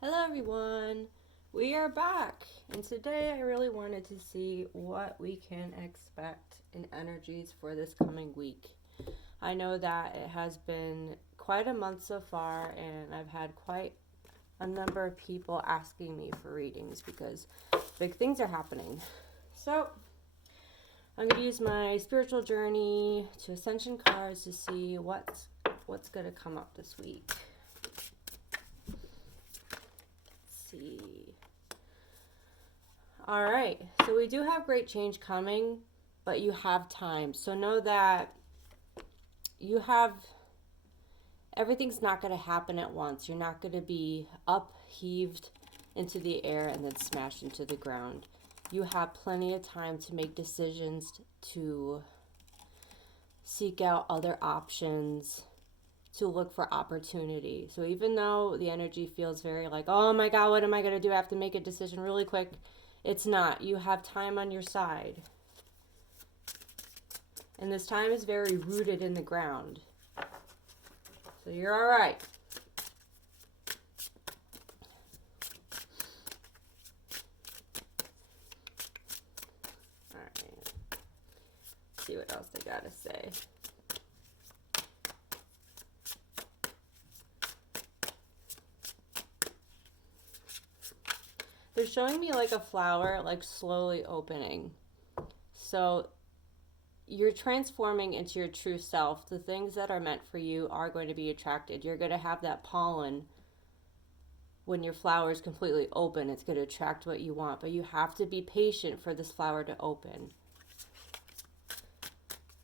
Hello everyone, we are back, and today I really wanted to see what we can expect in energies for this coming week. I know that it has been quite a month so far, and I've had quite a number of people asking me for readings because big things are happening. So I'm going to use my spiritual journey to ascension cards to see what's going to come up this week. See. All right, so we do have great change coming, but you have time. So know that you have everything's not going to happen at once. You're not going to be upheaved into the air and then smashed into the ground. You have plenty of time to make decisions, to seek out other options, to look for opportunity. So even though the energy feels very like, oh my God, what am I going to do? I have to make a decision really quick. It's not. You have time on your side. And this time is very rooted in the ground. So you're all right. All right. Let's see what else they got to say. They're showing me like a flower, like slowly opening. So you're transforming into your true self. The things that are meant for you are going to be attracted. You're going to have that pollen when your flower is completely open. It's going to attract what you want, but you have to be patient for this flower to open.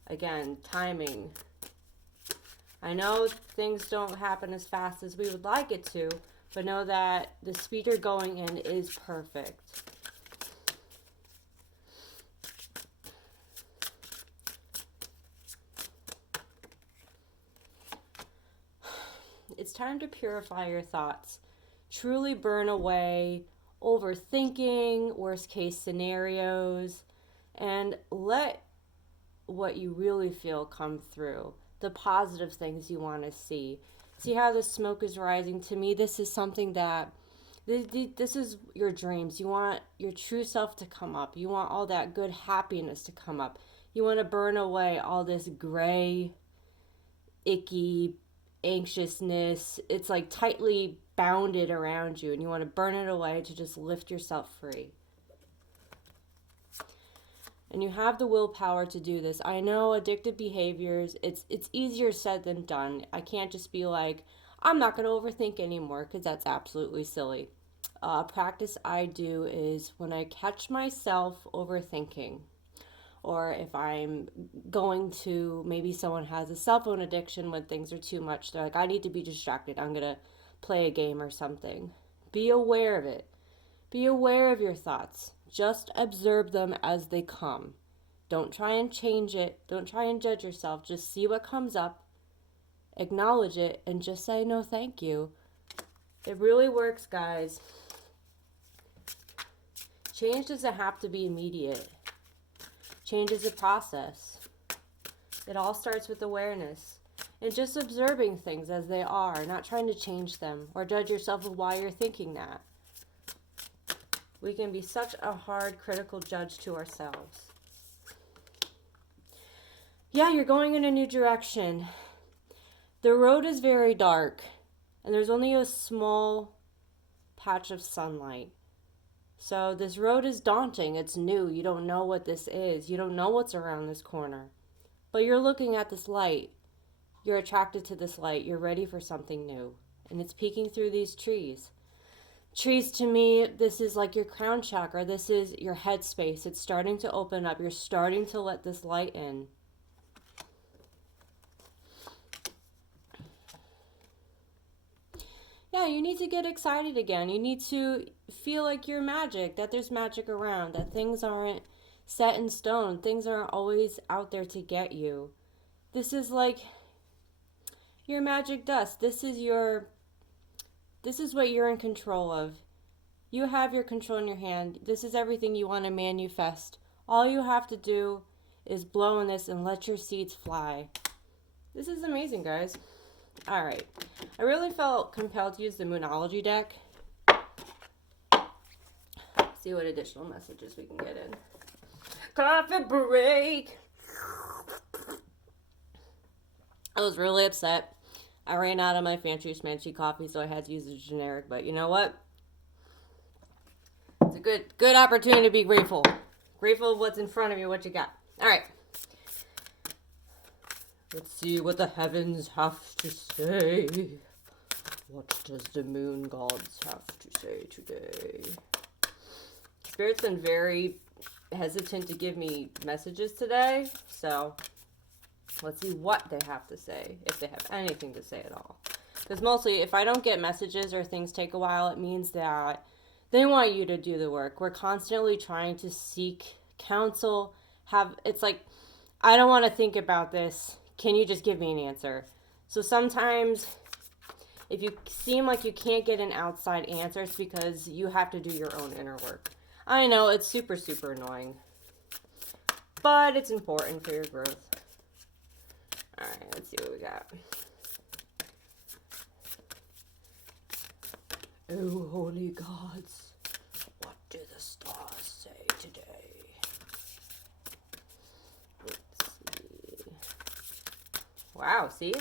Again, timing. I know things don't happen as fast as we would like it to, but know that the speed you're going in is perfect. It's time to purify your thoughts. Truly burn away overthinking, worst case scenarios, and let what you really feel come through. The positive things you want to see. See how the smoke is rising? To me, this is something that this is your dreams. You want your true self to come up. You want all that good happiness to come up. You want to burn away all this gray, icky anxiousness. It's like tightly bounded around you, and you want to burn it away to just lift yourself free. And you have the willpower to do this. I know addictive behaviors, it's easier said than done. I can't just be like, I'm not going to overthink anymore, because that's absolutely silly. Practice I do is when I catch myself overthinking, or if I'm going to, maybe someone has a cell phone addiction when things are too much, they're like, I need to be distracted. I'm going to play a game or something. Be aware of it. Be aware of your thoughts. Just observe them as they come. Don't try and change it. Don't try and judge yourself. Just see what comes up, acknowledge it, and just say no thank you. It really works, guys. Change doesn't have to be immediate. Change is a process. It all starts with awareness and just observing things as they are, not trying to change them or judge yourself of why you're thinking that. We can be such a hard, critical judge to ourselves. Yeah, you're going in a new direction. The road is very dark, and there's only a small patch of sunlight. So this road is daunting. It's new. You don't know what this is. You don't know what's around this corner. But you're looking at this light. You're attracted to this light. You're ready for something new. And it's peeking through these trees. Trees, to me, this is like your crown chakra. This is your head space. It's starting to open up. You're starting to let this light in. Yeah, you need to get excited again. You need to feel like you're magic, that there's magic around, that things aren't set in stone. Things aren't always out there to get you. This is like your magic dust. This is what you're in control of. You have your control in your hand. This is everything you want to manifest. All you have to do is blow in this and let your seeds fly. This is amazing, guys. All right. I really felt compelled to use the Moonology deck. See what additional messages we can get in. Coffee break. I was really upset. I ran out of my fancy schmancy coffee, so I had to use a generic. But you know what? It's a good opportunity to be grateful. Grateful of what's in front of you, what you got. All right. Let's see what the heavens have to say. What does the moon gods have to say today? Spirit's been very hesitant to give me messages today, so let's see what they have to say, if they have anything to say at all. Because mostly, if I don't get messages or things take a while, it means that they want you to do the work. We're constantly trying to seek counsel. It's like, I don't want to think about this. Can you just give me an answer? So sometimes, if you seem like you can't get an outside answer, it's because you have to do your own inner work. I know, it's super, super annoying. But it's important for your growth. Alright, let's see what we got. Oh, holy gods. What do the stars say today? Let's see. Wow, see?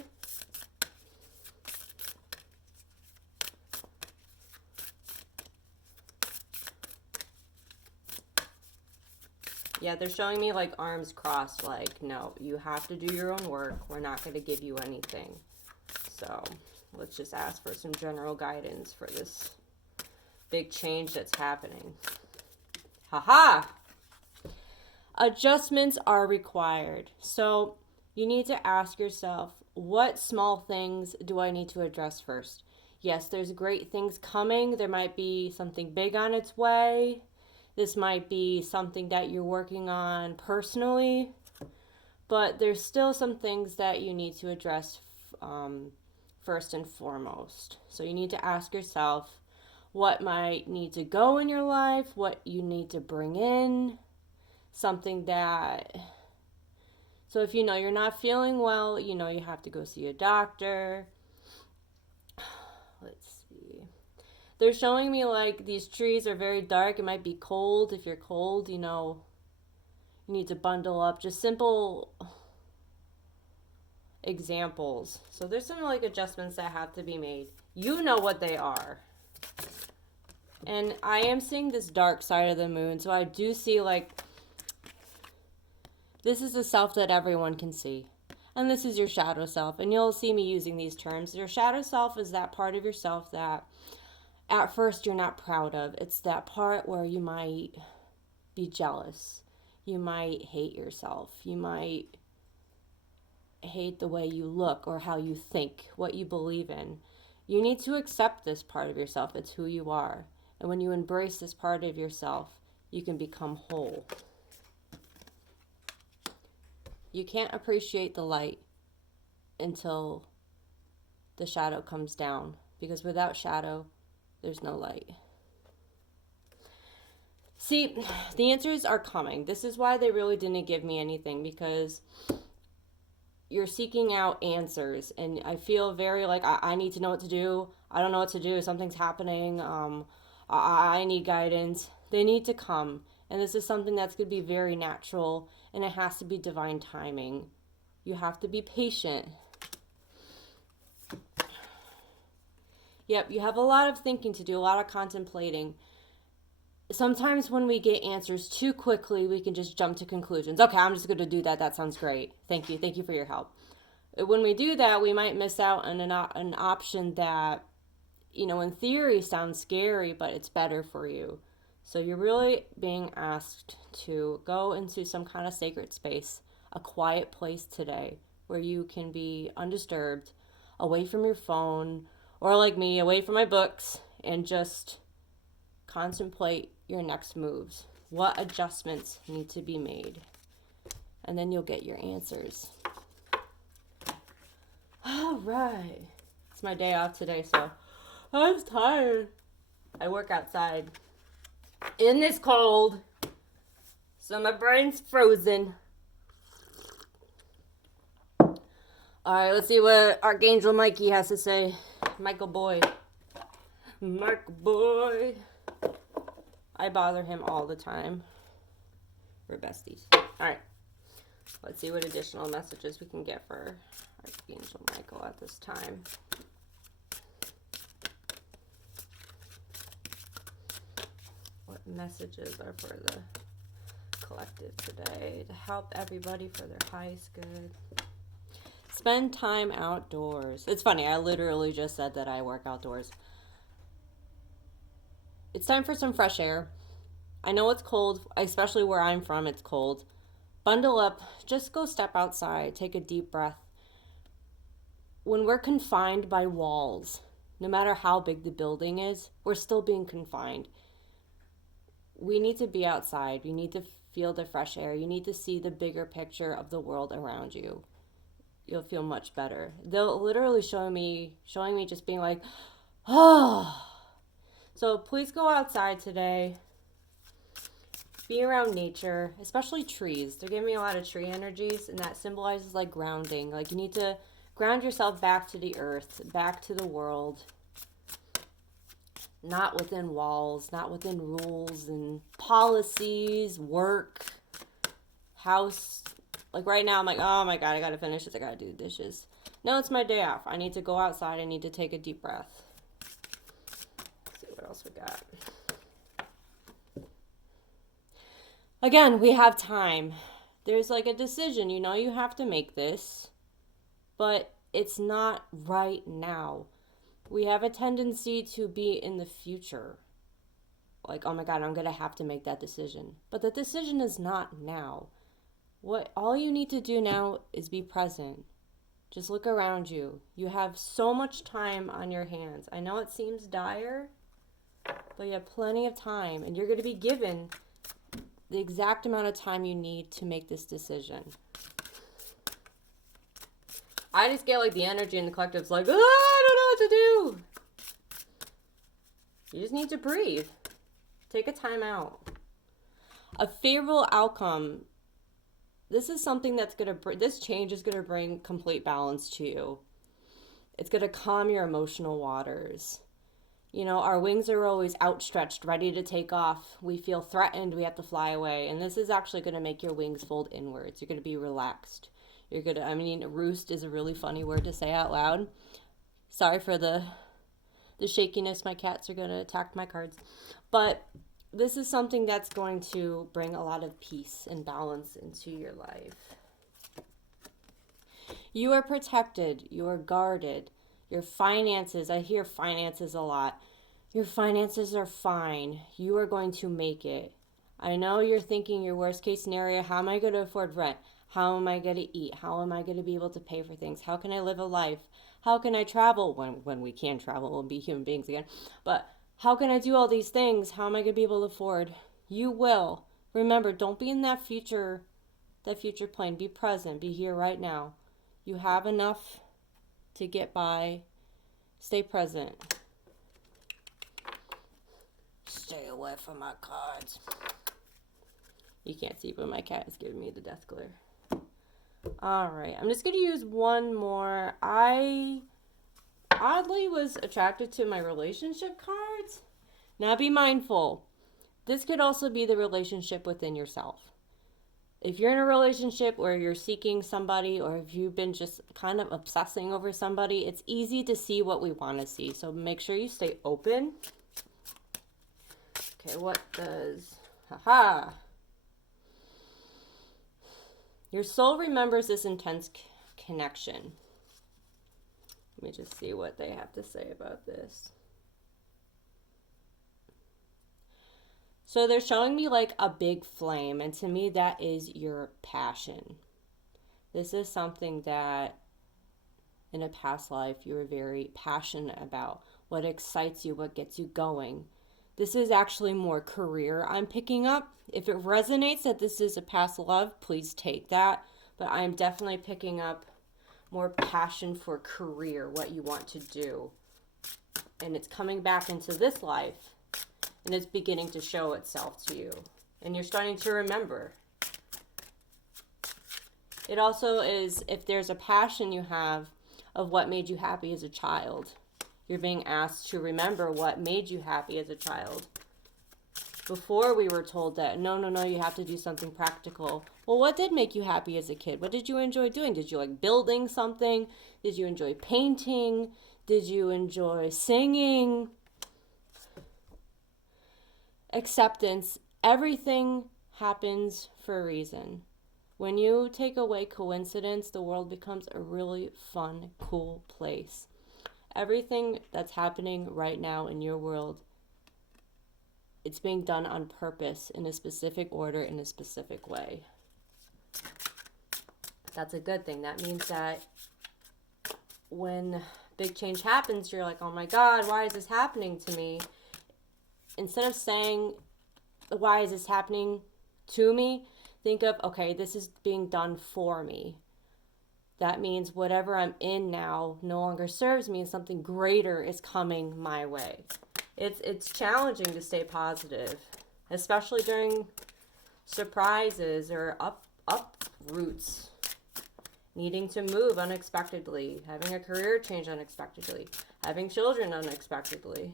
Yeah, they're showing me like arms crossed, like, no, you have to do your own work. We're not going to give you anything. So let's just ask for some general guidance for this big change that's happening. Haha! Adjustments are required. So you need to ask yourself, what small things do I need to address first? Yes, there's great things coming. There might be something big on its way. This might be something that you're working on personally, but there's still some things that you need to address first and foremost. So you need to ask yourself what might need to go in your life, what you need to bring in, something that... So if you know you're not feeling well, you know you have to go see a doctor. Let's see. They're showing me like these trees are very dark. It might be cold. If you're cold, you know, you need to bundle up. Just simple examples. So there's some like adjustments that have to be made. You know what they are. And I am seeing this dark side of the moon. So I do see like, this is the self that everyone can see. And this is your shadow self. And you'll see me using these terms. Your shadow self is that part of yourself that at first you're not proud of. It's that part where you might be jealous. You might hate yourself. You might hate the way you look or how you think, what you believe in. You need to accept this part of yourself. It's who you are. And when you embrace this part of yourself, you can become whole. You can't appreciate the light until the shadow comes down, because without shadow, there's no light. See, the answers are coming. This is why they really didn't give me anything, because you're seeking out answers, and I feel very like I need to know what to do. I don't know what to do. Something's happening. I need guidance. They need to come, and this is something that's going to be very natural, and it has to be divine timing. You have to be patient. Yep, you have a lot of thinking to do, a lot of contemplating. Sometimes when we get answers too quickly, we can just jump to conclusions. Okay, I'm just going to do that. That sounds great. Thank you. Thank you for your help. When we do that, we might miss out on an option that, you know, in theory sounds scary, but it's better for you. So you're really being asked to go into some kind of sacred space, a quiet place today where you can be undisturbed, away from your phone, or like me, away from my books, and just contemplate your next moves. What adjustments need to be made? And then you'll get your answers. All right. It's my day off today, so I'm tired. I work outside in this cold, so my brain's frozen. All right, let's see what Archangel Mikey has to say. Michael Boy. I bother him all the time. We're besties. All right. Let's see what additional messages we can get for Archangel Michael at this time. What messages are for the collective today to help everybody for their highest good? Spend time outdoors. It's funny, I literally just said that I work outdoors. It's time for some fresh air. I know it's cold, especially where I'm from, it's cold. Bundle up, just go step outside, take a deep breath. When we're confined by walls, no matter how big the building is, we're still being confined. We need to be outside. You need to feel the fresh air. You need to see the bigger picture of the world around you. You'll feel much better. They'll literally showing me just being like, oh. So please go outside today. Be around nature, especially trees. They're giving me a lot of tree energies, and that symbolizes like grounding. Like you need to ground yourself back to the earth, back to the world. Not within walls, not within rules and policies, work, house. Like right now, I'm like, oh my God, I gotta finish this. I gotta do the dishes. No, it's my day off. I need to go outside. I need to take a deep breath. Let's see what else we got. Again, we have time. There's like a decision, you know, you have to make this, but it's not right now. We have a tendency to be in the future. Like, oh my God, I'm going to have to make that decision. But the decision is not now. All you need to do now is be present. Just look around you. You have so much time on your hands. I know it seems dire, but you have plenty of time, and you're going to be given the exact amount of time you need to make this decision. I just get like the energy in the collective's like, oh, I don't know what to do. You just need to breathe. Take a time out. A favorable outcome. This is something that's going to, this change is going to bring complete balance to you. It's going to calm your emotional waters. You know, our wings are always outstretched, ready to take off. We feel threatened, we have to fly away. And this is actually going to make your wings fold inwards. You're going to be relaxed. Roost is a really funny word to say out loud. Sorry for the shakiness. My cats are going to attack my cards. But this is something that's going to bring a lot of peace and balance into your life. You are protected. You are guarded. Your finances, I hear finances a lot. Your finances are fine. You are going to make it. I know you're thinking your worst case scenario, how am I going to afford rent? How am I going to eat? How am I going to be able to pay for things? How can I live a life? How can I travel when we can travel? We'll be human beings again. But how can I do all these things? How am I going to be able to afford? You will. Remember, don't be in that future plane. Be present. Be here right now. You have enough to get by. Stay present. Stay away from my cards. You can't see, but my cat is giving me the death glare. All right, I'm just going to use one more. I oddly was attracted to my relationship cards. Now be mindful. This could also be the relationship within yourself. If you're in a relationship where you're seeking somebody, or if you've been just kind of obsessing over somebody, it's easy to see what we want to see. So make sure you stay open. Okay, what does... Your soul remembers this intense connection. Let me just see what they have to say about this. So they're showing me like a big flame, and to me that is your passion. This is something that in a past life you were very passionate about, what excites you, what gets you going. This is actually more career I'm picking up. If it resonates that this is a past love, please take that. But I'm definitely picking up more passion for career, what you want to do. And it's coming back into this life. And it's beginning to show itself to you. And you're starting to remember. It also is, if there's a passion you have of what made you happy as a child, you're being asked to remember what made you happy as a child. Before we were told that, no, no, no, you have to do something practical. Well, what did make you happy as a kid? What did you enjoy doing? Did you like building something? Did you enjoy painting? Did you enjoy singing? Acceptance. Everything happens for a reason. When you take away coincidence, the world becomes a really fun, cool place. Everything that's happening right now in your world, it's being done on purpose, in a specific order, in a specific way. That's a good thing. That means that when big change happens, you're like, oh my God, why is this happening to me? Instead of saying, why is this happening to me? Think of, okay, this is being done for me. That means whatever I'm in now no longer serves me and something greater is coming my way. It's challenging to stay positive, especially during surprises or uproots, needing to move unexpectedly, having a career change unexpectedly, having children unexpectedly.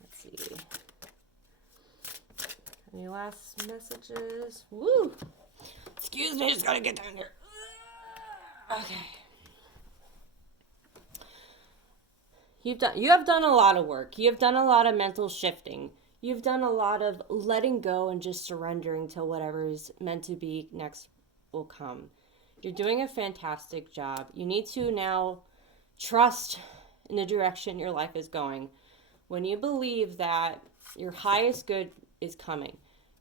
Let's see. Any last messages? Woo! Excuse me, I just gotta get down here. Okay. You have done a lot of work. You have done a lot of mental shifting. You've done a lot of letting go and just surrendering to whatever is meant to be next will come. You're doing a fantastic job. You need to now trust in the direction your life is going. When you believe that your highest good is coming,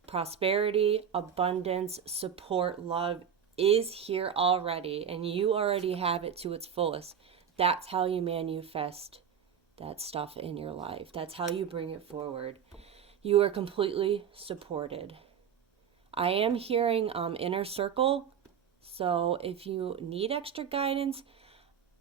prosperity, abundance, support, love is here already, and you already have it to its fullest. That's how you manifest that stuff in your life. That's how you bring it forward. You are completely supported. I am hearing inner circle, so if you need extra guidance,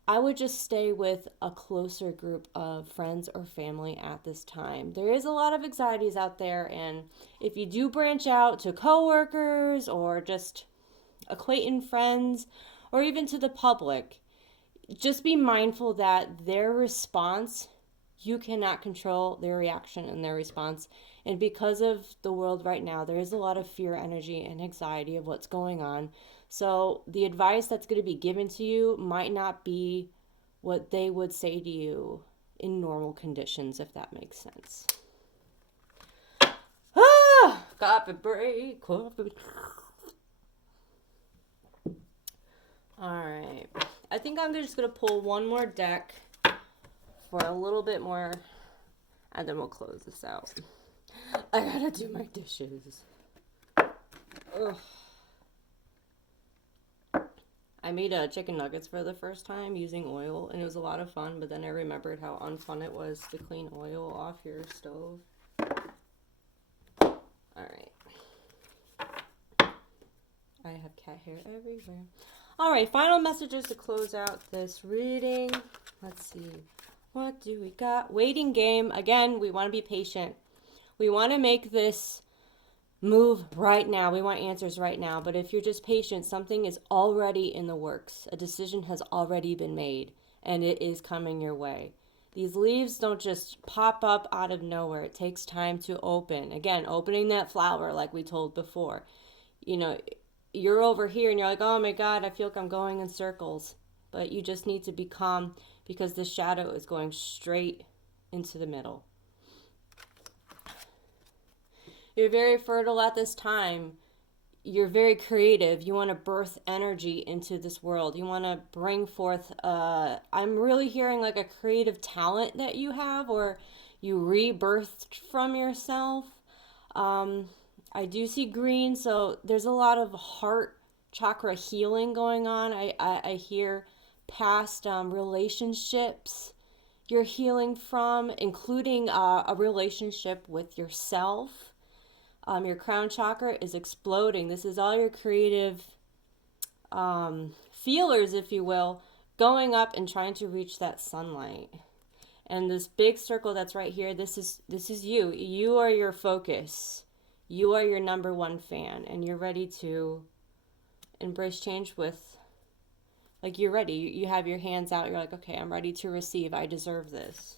I would just stay with a closer group of friends or family at this time. There is a lot of anxieties out there, and if you do branch out to coworkers or just acquaintance friends or even to the public, just be mindful that their response, you cannot control their reaction and their response. And because of the world right now, there is a lot of fear, energy, and anxiety of what's going on. So the advice that's going to be given to you might not be what they would say to you in normal conditions, if that makes sense. Coffee break, coffee. All right. I think I'm just going to pull one more deck for a little bit more, and then we'll close this out. I gotta do my dishes. Ugh. I made chicken nuggets for the first time using oil, and it was a lot of fun, but then I remembered how unfun it was to clean oil off your stove. Alright. I have cat hair everywhere. Alright, final messages to close out this reading. Let's see. What do we got? Waiting game. Again, we want to be patient. We want to make this move right now. We want answers right now. But if you're just patient, something is already in the works. A decision has already been made, and it is coming your way. These leaves don't just pop up out of nowhere. It takes time to open. Again, opening that flower like we told before. You know, you're over here and you're like, oh my God, I feel like I'm going in circles. But you just need to be calm because the shadow is going straight into the middle. You're very fertile at this time. You're very creative. You want to birth energy into this world. You want to bring forth, I'm really hearing like a creative talent that you have, or you rebirthed from yourself. I do see green, so there's a lot of heart chakra healing going on. I hear past relationships you're healing from, including a relationship with yourself. Your crown chakra is exploding. This is all your creative feelers, if you will, going up and trying to reach that sunlight. And this big circle that's right here, this is you. You are your focus. You are your number one fan, and you're ready to embrace change with, like, you're ready. You have your hands out. You're like, okay, I'm ready to receive. I deserve this.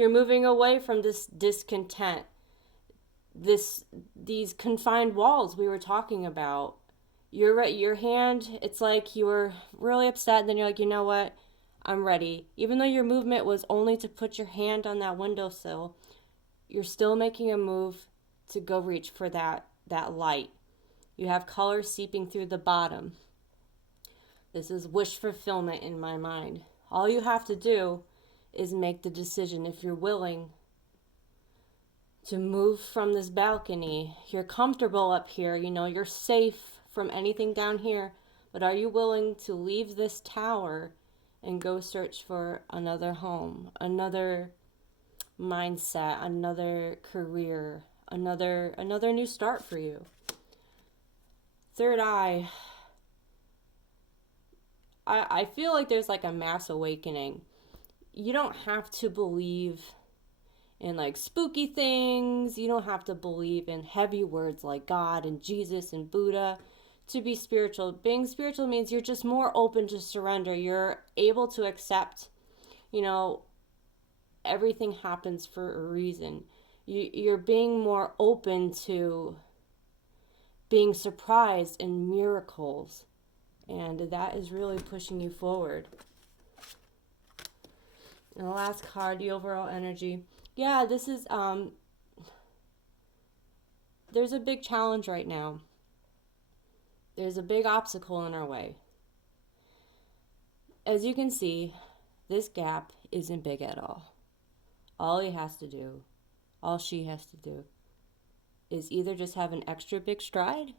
You're moving away from this discontent, these confined walls we were talking about. Your hand, it's like you were really upset, and then you're like, you know what? I'm ready. Even though your movement was only to put your hand on that windowsill, you're still making a move to go reach for that light. You have color seeping through the bottom. This is wish fulfillment in my mind. All you have to do is make the decision. If you're willing to move from this balcony, you're comfortable up here, you're safe from anything down here, but are you willing to leave this tower and go search for another home, another mindset, another career, another new start for you? Third eye, I feel like there's like a mass awakening. You don't have to believe in like spooky things. You don't have to believe in heavy words like God and Jesus and Buddha to be spiritual. Being spiritual means you're just more open to surrender. You're able to accept, everything happens for a reason. You're being more open to being surprised in miracles. And that is really pushing you forward. And the last card, the overall energy. Yeah, this is, there's a big challenge right now. There's a big obstacle in our way. As you can see, this gap isn't big at all. All he has to do, all she has to do, is either just have an extra big stride,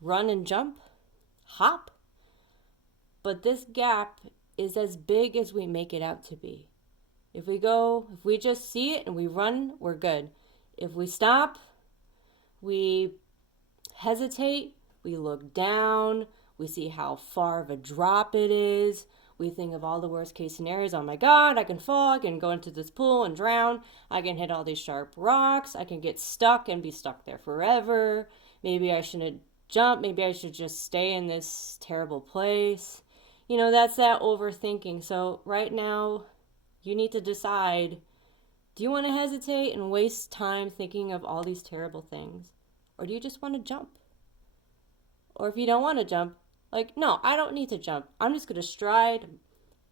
run and jump, hop, but this gap is as big as we make it out to be. If we just see it and we run, we're good. If we stop, we hesitate, we look down, we see how far of a drop it is, we think of all the worst case scenarios. Oh my God, I can fall, I can go into this pool and drown, I can hit all these sharp rocks, I can get stuck and be stuck there forever. Maybe I shouldn't jump, maybe I should just stay in this terrible place. That's that overthinking. So right now, you need to decide, do you want to hesitate and waste time thinking of all these terrible things? Or do you just want to jump? Or if you don't want to jump, no, I don't need to jump. I'm just going to stride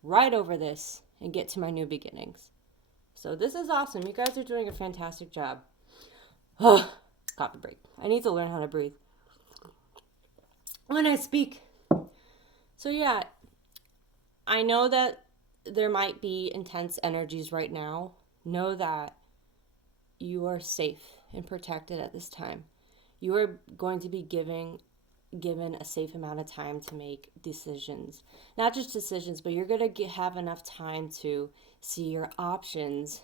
right over this and get to my new beginnings. So this is awesome. You guys are doing a fantastic job. Oh, got to break. I need to learn how to breathe when I speak. So yeah, I know that there might be intense energies right now. Know that you are safe and protected at this time. You are going to be given a safe amount of time to make decisions. Not just decisions, but you're going to have enough time to see your options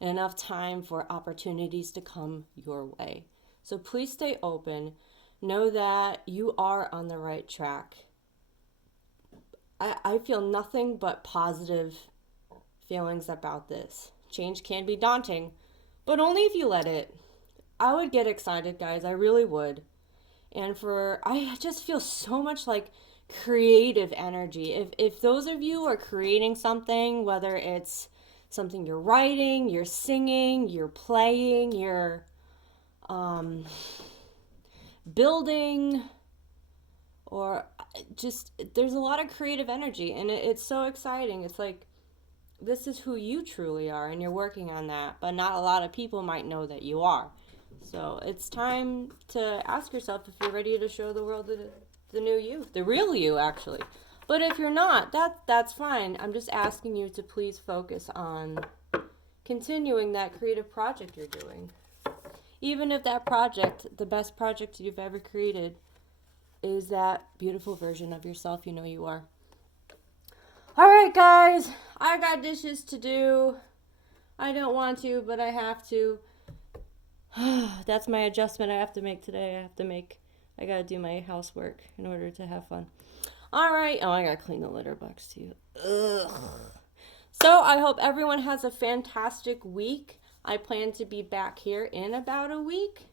and enough time for opportunities to come your way. So please stay open. Know that you are on the right track. I feel nothing but positive feelings about this. Change can be daunting, but only if you let it. I would get excited, guys. I really would. And I just feel so much like creative energy. If those of you are creating something, whether it's something you're writing, you're singing, you're playing, you're building, or just, there's a lot of creative energy, and it's so exciting. It's like, this is who you truly are, and you're working on that, but not a lot of people might know that you are. So it's time to ask yourself if you're ready to show the world the new you, the real you, actually. But if you're not, that's fine. I'm just asking you to please focus on continuing that creative project you're doing. Even if that project, the best project you've ever created, is that beautiful version of yourself you are. All right, guys, I got dishes to do. I don't want to, but I have to. That's my adjustment I have to make today. I gotta do my housework in order to have fun. All right. Oh, I gotta clean the litter box too. Ugh. So I hope everyone has a fantastic week. I plan to be back here in about a week.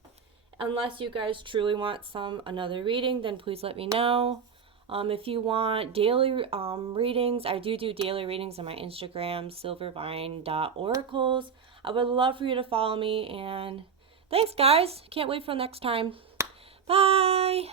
Unless you guys truly want another reading, then please let me know. If you want daily readings, I do daily readings on my Instagram, Silvervine.oracles. I would love for you to follow me, and thanks, guys. Can't wait for next time. Bye.